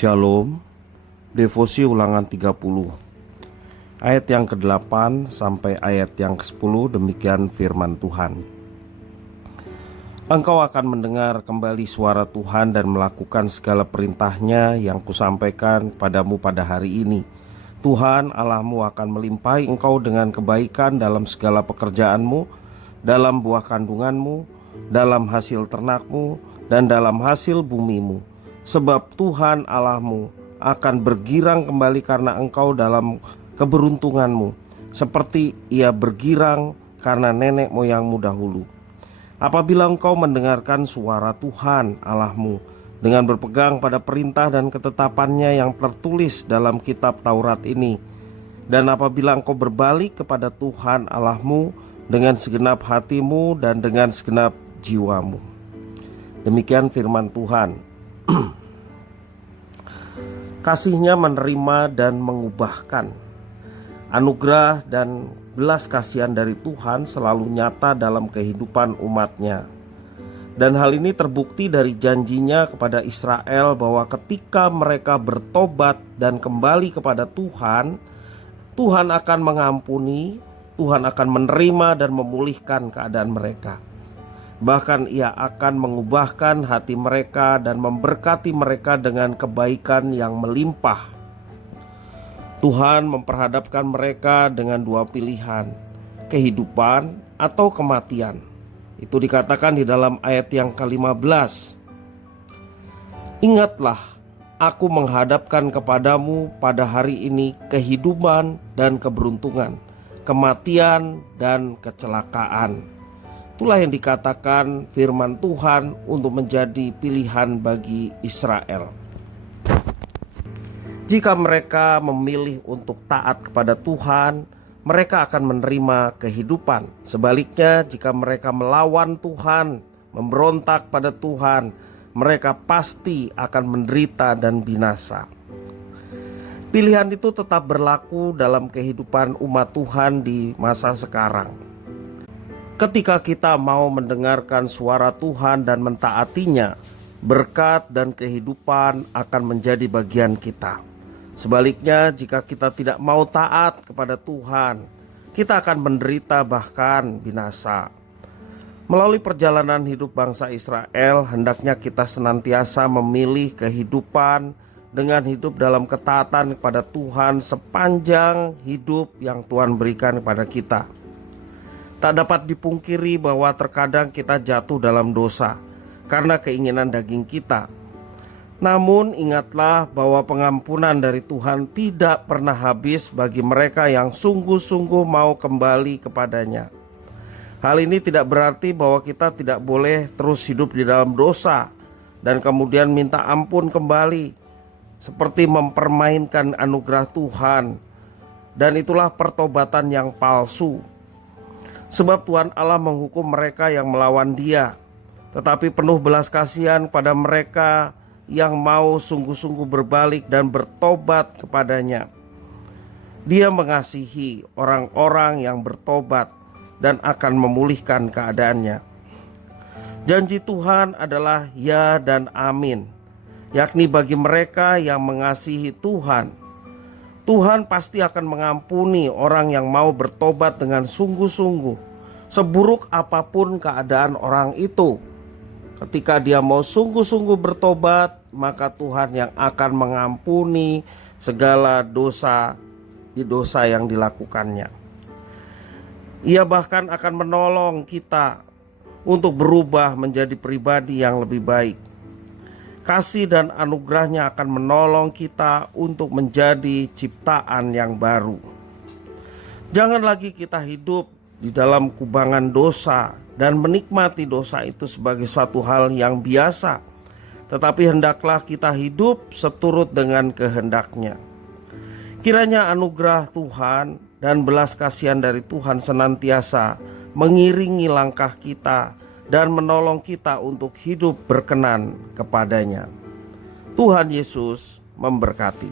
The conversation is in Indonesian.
Shalom, devosi ulangan 30, ayat yang ke-8 sampai ayat yang ke-10, demikian firman Tuhan. Engkau akan mendengar kembali suara Tuhan dan melakukan segala perintahnya yang kusampaikan padamu pada hari ini. Tuhan Allahmu akan melimpahi engkau dengan kebaikan dalam segala pekerjaanmu, dalam buah kandunganmu, dalam hasil ternakmu, dan dalam hasil bumimu. Sebab Tuhan Allahmu akan bergirang kembali karena engkau dalam keberuntunganmu, seperti ia bergirang karena nenek moyangmu dahulu. Apabila engkau mendengarkan suara Tuhan Allahmu dengan berpegang pada perintah dan ketetapannya yang tertulis dalam kitab Taurat ini, dan apabila engkau berbalik kepada Tuhan Allahmu dengan segenap hatimu dan dengan segenap jiwamu. Demikian firman Tuhan. Kasih-Nya menerima dan mengubahkan. Anugerah dan belas kasihan dari Tuhan selalu nyata dalam kehidupan umat-Nya. Dan hal ini terbukti dari janji-Nya kepada Israel bahwa ketika mereka bertobat dan kembali kepada Tuhan, Tuhan akan mengampuni, Tuhan akan menerima dan memulihkan keadaan mereka. Bahkan Ia akan mengubahkan hati mereka dan memberkati mereka dengan kebaikan yang melimpah. Tuhan memperhadapkan mereka dengan dua pilihan, kehidupan atau kematian. Itu dikatakan di dalam ayat yang ke-15. Ingatlah, aku menghadapkan kepadamu pada hari ini kehidupan dan keberuntungan, kematian dan kecelakaan. Itulah yang dikatakan firman Tuhan untuk menjadi pilihan bagi Israel. Jika mereka memilih untuk taat kepada Tuhan, mereka akan menerima kehidupan. Sebaliknya, jika mereka melawan Tuhan, memberontak pada Tuhan, mereka pasti akan menderita dan binasa. Pilihan itu tetap berlaku dalam kehidupan umat Tuhan di masa sekarang. Ketika kita mau mendengarkan suara Tuhan dan mentaatinya, berkat dan kehidupan akan menjadi bagian kita. Sebaliknya, jika kita tidak mau taat kepada Tuhan, kita akan menderita bahkan binasa. Melalui perjalanan hidup bangsa Israel, hendaknya kita senantiasa memilih kehidupan dengan hidup dalam ketaatan kepada Tuhan sepanjang hidup yang Tuhan berikan kepada kita. Tak dapat dipungkiri bahwa terkadang kita jatuh dalam dosa karena keinginan daging kita. Namun ingatlah bahwa pengampunan dari Tuhan tidak pernah habis bagi mereka yang sungguh-sungguh mau kembali kepadanya. Hal ini tidak berarti bahwa kita tidak boleh terus hidup di dalam dosa dan kemudian minta ampun kembali, seperti mempermainkan anugerah Tuhan. Dan itulah pertobatan yang palsu. Sebab Tuhan Allah menghukum mereka yang melawan Dia, tetapi penuh belas kasihan pada mereka yang mau sungguh-sungguh berbalik dan bertobat kepadanya. Dia mengasihi orang-orang yang bertobat dan akan memulihkan keadaannya. Janji Tuhan adalah ya dan amin, yakni bagi mereka yang mengasihi Tuhan. Tuhan pasti akan mengampuni orang yang mau bertobat dengan sungguh-sungguh, seburuk apapun keadaan orang itu. Ketika dia mau sungguh-sungguh bertobat, maka Tuhan yang akan mengampuni segala dosa yang dilakukannya. Ia bahkan akan menolong kita untuk berubah menjadi pribadi yang lebih baik. Kasih dan anugerahnya akan menolong kita untuk menjadi ciptaan yang baru. Jangan lagi kita hidup di dalam kubangan dosa dan menikmati dosa itu sebagai suatu hal yang biasa. Tetapi hendaklah kita hidup seturut dengan kehendak-Nya. Kiranya anugerah Tuhan dan belas kasihan dari Tuhan senantiasa mengiringi langkah kita dan menolong kita untuk hidup berkenan kepadanya. Tuhan Yesus memberkati.